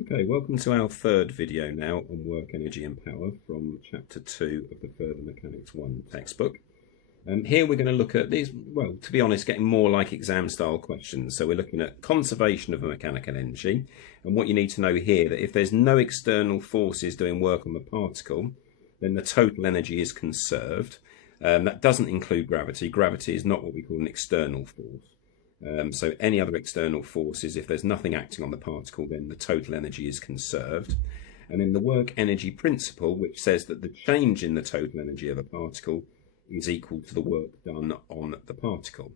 Okay, welcome to our third video now on work, energy and power from chapter 2 of the Further Mechanics 1 textbook. Here we're going to look at these, well, to be honest, getting more like exam style questions. So we're looking at conservation of a mechanical energy, and what you need to know here that if there's no external forces doing work on the particle, then the total energy is conserved. That doesn't include gravity. Gravity is not what we call an external force. So any other external forces, if there's nothing acting on the particle, then the total energy is conserved. And then the work energy principle, which says that the change in the total energy of a particle is equal to the work done on the particle.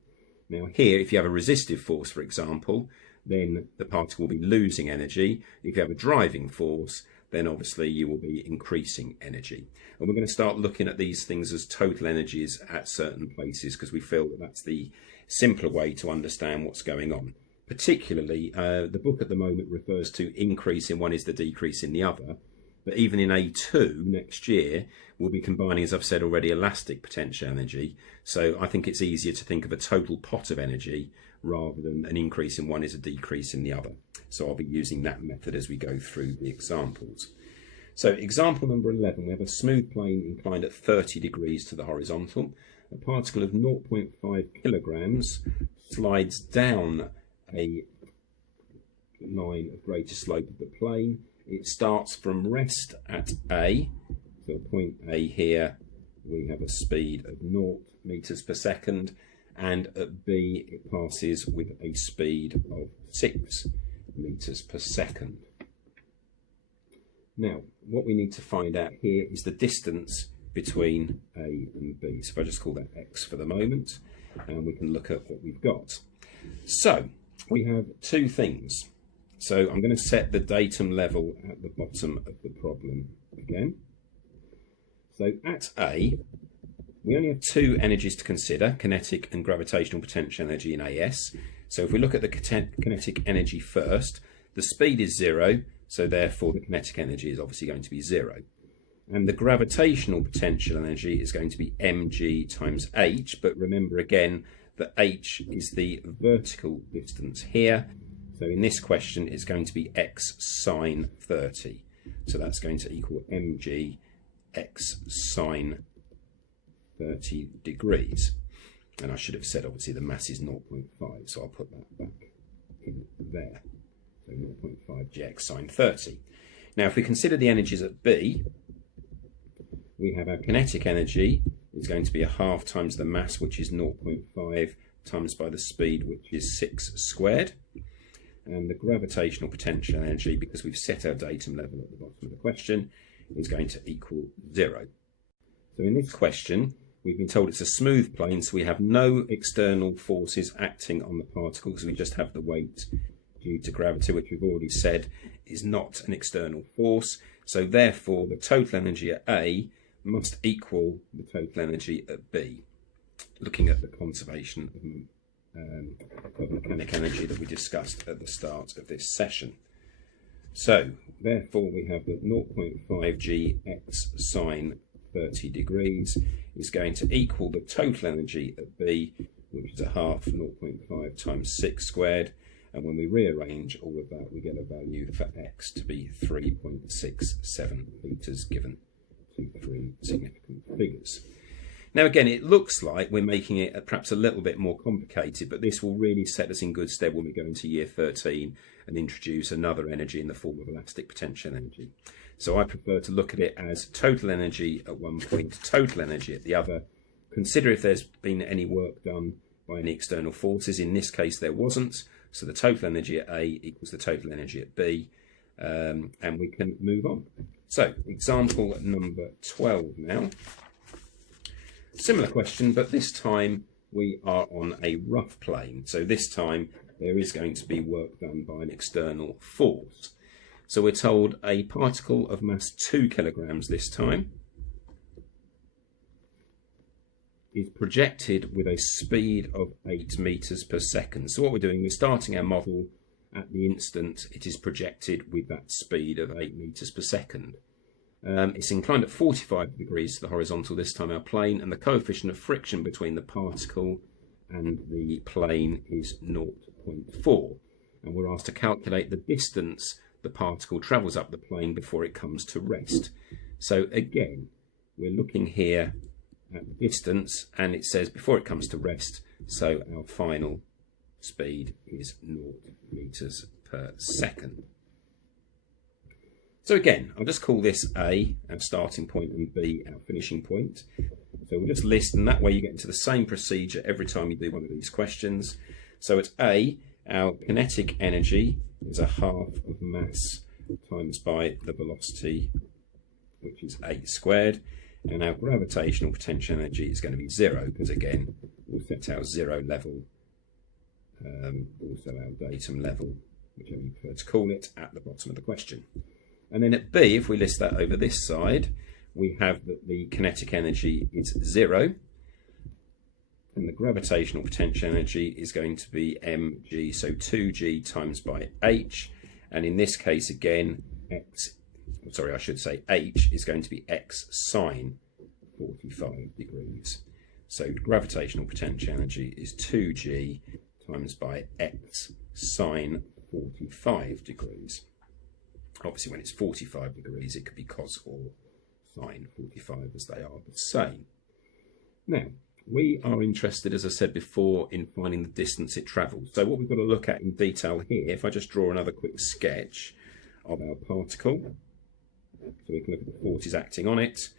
Now here, if you have a resistive force, for example, then the particle will be losing energy. If you have a driving force, then obviously you will be increasing energy. And we're going to start looking at these things as total energies at certain places because we feel that that's the simpler way to understand what's going on. Particularly, the book at the moment refers to increase in one is the decrease in the other. But even in A2 next year, we'll be combining, as I've said already, elastic potential energy. So I think it's easier to think of a total pot of energy rather than an increase in one is a decrease in the other. So I'll be using that method as we go through the examples. So example number 11, we have a smooth plane inclined at 30 degrees to the horizontal. A particle of 0.5 kilograms slides down a line of greater slope of the plane. It starts from rest at A, so point A here we have a speed of 0 meters per second, and at B it passes with a speed of 6 meters per second. Now what we need to find out here is the distance between A and B. So if I just call that X for the moment, and we can look at what we've got. So we have two things. So I'm going to set the datum level at the bottom of the problem again. So at A, we only have two energies to consider, kinetic and gravitational potential energy in AS. So if we look at the kinetic energy first, the speed is 0, so therefore the kinetic energy is obviously going to be 0. And the gravitational potential energy is going to be mg times h, but remember again that h is the vertical distance here. So in this question, it's going to be x sine 30. So that's going to equal mg x sine 30 degrees. And I should have said, obviously, the mass is 0.5, so I'll put that back in there. So 0.5 gx sine 30. Now, if we consider the energies at B, we have our kinetic energy is going to be a half times the mass, which is 0.5, times by the speed, which is 6 squared. And the gravitational potential energy, because we've set our datum level at the bottom of the question, is going to equal 0. So in this question, we've been told it's a smooth plane, so we have no external forces acting on the particle because we just have the weight due to gravity, which we've already said is not an external force. So therefore, the total energy at A must equal the total energy at B, looking at the conservation of mechanic energy that we discussed at the start of this session. So therefore we have that 0.5 g x sine 30 degrees is going to equal the total energy at B, which is a half 0.5 times 6 squared. And when we rearrange all of that, we get a value for x to be 3.67 meters, given to three significant figures. Now again, it looks like we're making it perhaps a little bit more complicated, but this will really set us in good stead when we go into year 13 and introduce another energy in the form of elastic potential energy. So I prefer to look at it as total energy at one point, total energy at the other. Consider if there's been any work done by any external forces. In this case, there wasn't. So the total energy at A equals the total energy at B, and we can move on. So example number 12 now. Similar question, but this time we are on a rough plane. So this time there is going to be work done by an external force. So we're told a particle of mass 2 kilograms this time is projected with a speed of 8 meters per second. So what we're doing, we're starting our model at the instant it is projected with that speed of 8 meters per second. It's inclined at 45 degrees to the horizontal this time, our plane, and the coefficient of friction between the particle and the plane is 0.4. And we're asked to calculate the distance the particle travels up the plane before it comes to rest. So again, we're looking here at the distance, and it says before it comes to rest, so our final speed is 0 meters per second. So again, I'll just call this A, our starting point, and B, our finishing point. So we'll just list, and that way you get into the same procedure every time you do one of these questions. So at A, our kinetic energy is a half of mass times by the velocity, which is a squared. And our gravitational potential energy is going to be 0, because again, we'll set our 0 level, also our datum level, whichever you prefer to call it, at the bottom of the question. And then at B, if we list that over this side, we have that the kinetic energy is 0, and the gravitational potential energy is going to be mg, so 2g times by h, and in this case again, h is going to be x sine 45 degrees. So gravitational potential energy is 2g times by x sine 45 degrees. Obviously, when it's 45 degrees, it could be cos or sine 45, as they are the same. Now, we are interested, as I said before, in finding the distance it travels. So what we've got to look at in detail here, if I just draw another quick sketch of our particle, so we can look at the forces acting on it.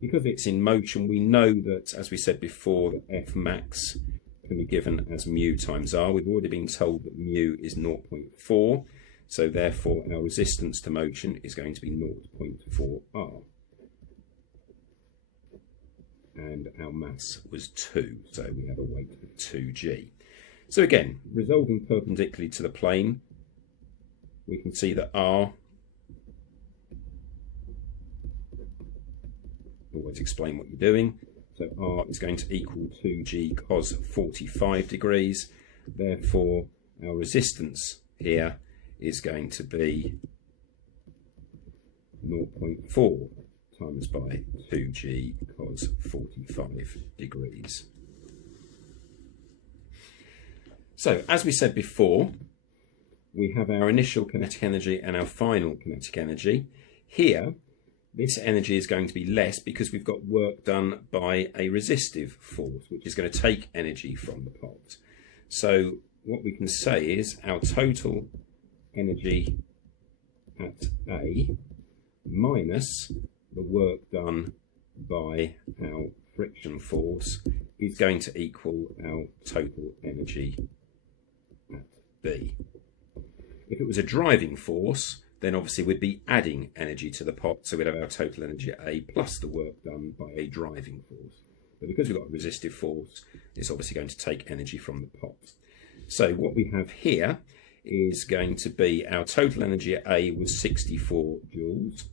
Because it's in motion, we know that, as we said before, that F max can be given as mu times r. We've already been told that mu is 0.4. So therefore our resistance to motion is going to be 0.4 r. And our mass was 2, so we have a weight of 2g. So again, resolving perpendicularly to the plane, we can see that r, always explain what you're doing, so r is going to equal 2g cos 45 degrees. Therefore our resistance here is going to be 0.4 times by 2g cos 45 degrees. So, as we said before, we have our initial kinetic energy and our final kinetic energy. Here, this energy is going to be less because we've got work done by a resistive force, which is going to take energy from the pot. So, what we can say is our total energy at A minus the work done by our friction force is going to equal our total energy at B. If it was a driving force, then obviously we'd be adding energy to the pot, so we'd have our total energy at A plus the work done by a driving force. But because we've got a resistive force, it's obviously going to take energy from the pot. So what we have here is going to be our total energy at A was 64 joules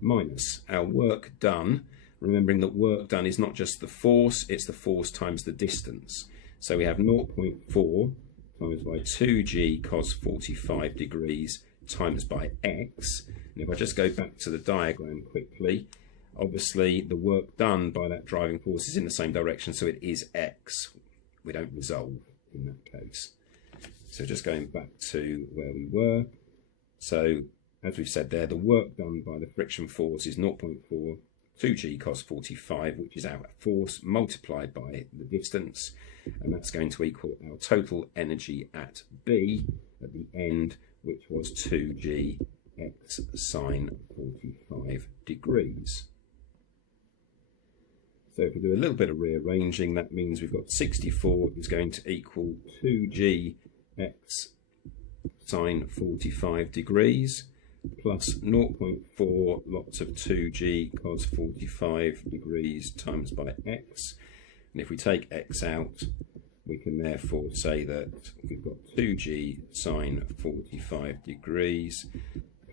minus our work done, remembering that work done is not just the force, it's the force times the distance. So we have 0.4 times by 2g cos 45 degrees times by x. And if I just go back to the diagram quickly, obviously the work done by that driving force is in the same direction, so it is x. We don't resolve in that case. So just going back to where we were. So as we've said there, the work done by the friction force is 0.4 2g cos 45, which is our force multiplied by the distance, and that's going to equal our total energy at B at the end, which was 2g x sine 45 degrees. So if we do a little bit of rearranging, that means we've got 64 is going to equal 2g x sine 45 degrees plus 0.4 lots of 2g cos 45 degrees times by x. And if we take x out, we can therefore say that we've got 2g sine 45 degrees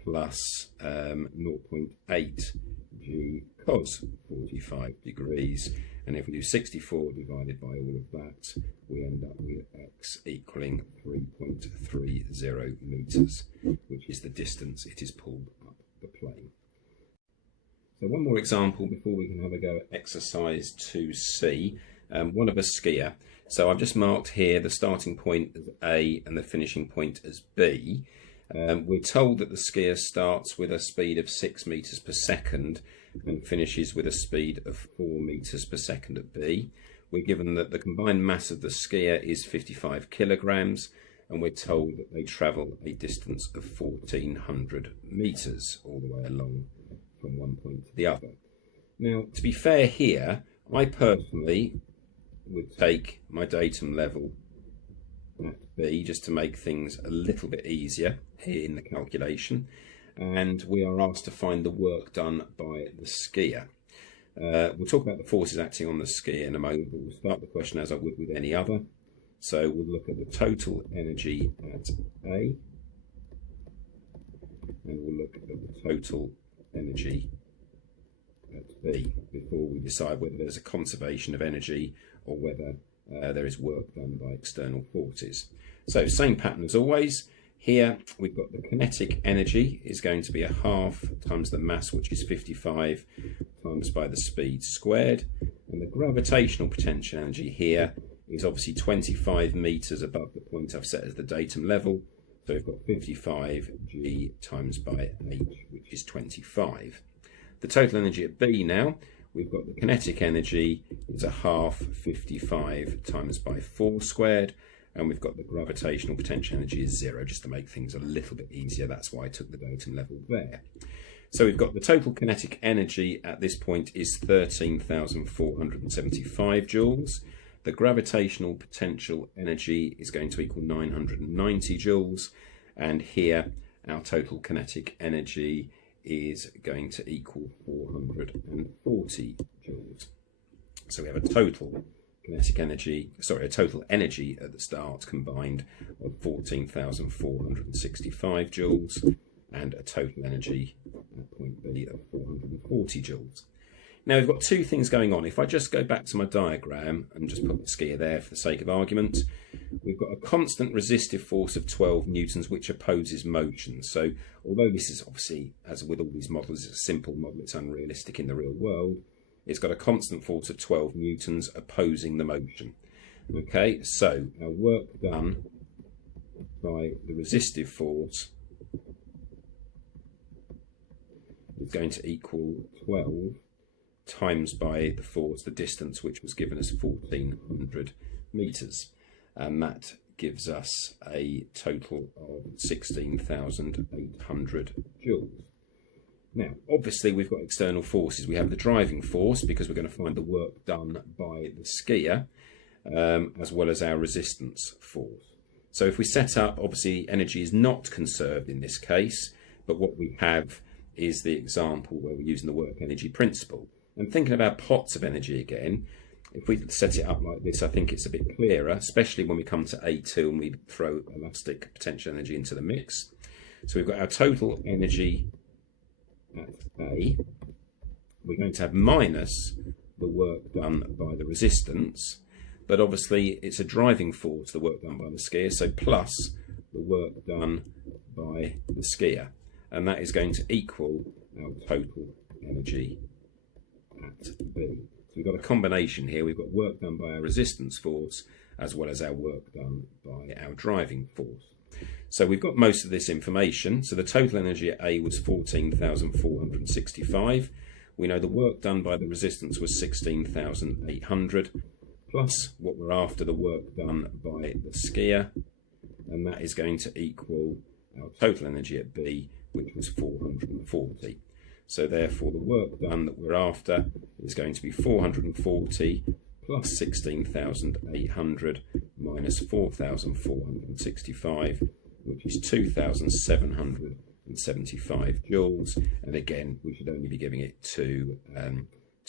plus 0.8 g cos 45 degrees. And if we do 64 divided by all of that, we end up with x equaling 3.30 meters, which is the distance it is pulled up the plane. So one more example before we can have a go at exercise 2c. one of a skier. So I've just marked here the starting point as A and the finishing point as B. We're told that the skier starts with a speed of 6 meters per second and finishes with a speed of 4 meters per second at B. We're given that the combined mass of the skier is 55 kilograms, and we're told that they travel a distance of 1,400 meters all the way along from one point to the other. Now, to be fair here, I personally would take my datum level at B just to make things a little bit easier here in the calculation, and we are asked to find the work done by the skier. We'll talk about the forces acting on the skier in a moment, but we'll start the question as I would with any other. So we'll look at the total energy at A, and we'll look at the total energy at B before we decide whether there's a conservation of energy or whether there is work done by external forces. So same pattern as always. Here we've got the kinetic energy is going to be a half times the mass, which is 55, times by the speed squared. And the gravitational potential energy here is obviously 25 meters above the point I've set as the datum level. So we've got 55 G times by H, which is 25. The total energy at B now, we've got the kinetic energy is a half 55 times by 4 squared. And we've got the gravitational potential energy is 0, just to make things a little bit easier. That's why I took the datum level there. So we've got the total kinetic energy at this point is 13,475 joules. The gravitational potential energy is going to equal 990 joules. And here our total kinetic energy is going to equal 440 joules. So we have a total kinetic energy, a total energy at the start combined of 14,465 joules and a total energy at point B of 440 joules. Now we've got two things going on. If I just go back to my diagram and just put the skier there for the sake of argument, we've got a constant resistive force of 12 newtons which opposes motion. So although this is obviously, as with all these models, it's a simple model, it's unrealistic in the real world, it's got a constant force of 12 newtons opposing the motion. Okay, so our work done by the resistive force is going to equal 12 times by the force, the distance, which was given as 1,400 meters. And that gives us a total of 16,800 joules. Now, obviously, we've got external forces. We have the driving force, because we're going to find the work done by the skier, as well as our resistance force. So if we set up, obviously, energy is not conserved in this case, but what we have is the example where we're using the work energy principle. And thinking about pots of energy again, if we set it up like this, I think it's a bit clearer, especially when we come to A2 and we throw elastic potential energy into the mix. So we've got our total energy at A. We're going to have minus the work done by the resistance, but obviously it's a driving force, the work done by the skier, so plus the work done by the skier, and that is going to equal our total energy at B. So we've got a combination here. We've got work done by our resistance force as well as our work done by our driving force. So we've got most of this information. So the total energy at A was 14,465. We know the work done by the resistance was 16,800, plus what we're after, the work done by the skier, and that is going to equal our total energy at B, which was 440. So therefore the work done that we're after is going to be 440 plus 16,800 minus 4,465, which is 2,775 joules. And again, we should only be giving it two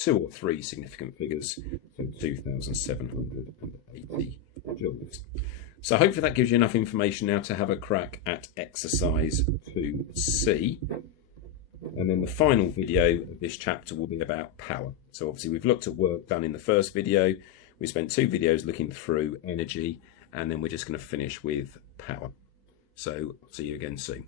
or three significant figures, so 2,780 joules. So hopefully that gives you enough information now to have a crack at exercise 2C. And then the final video of this chapter will be about power. So obviously we've looked at work done in the first video. We spent 2 videos looking through energy, and then we're just going to finish with power. So I'll see you again soon.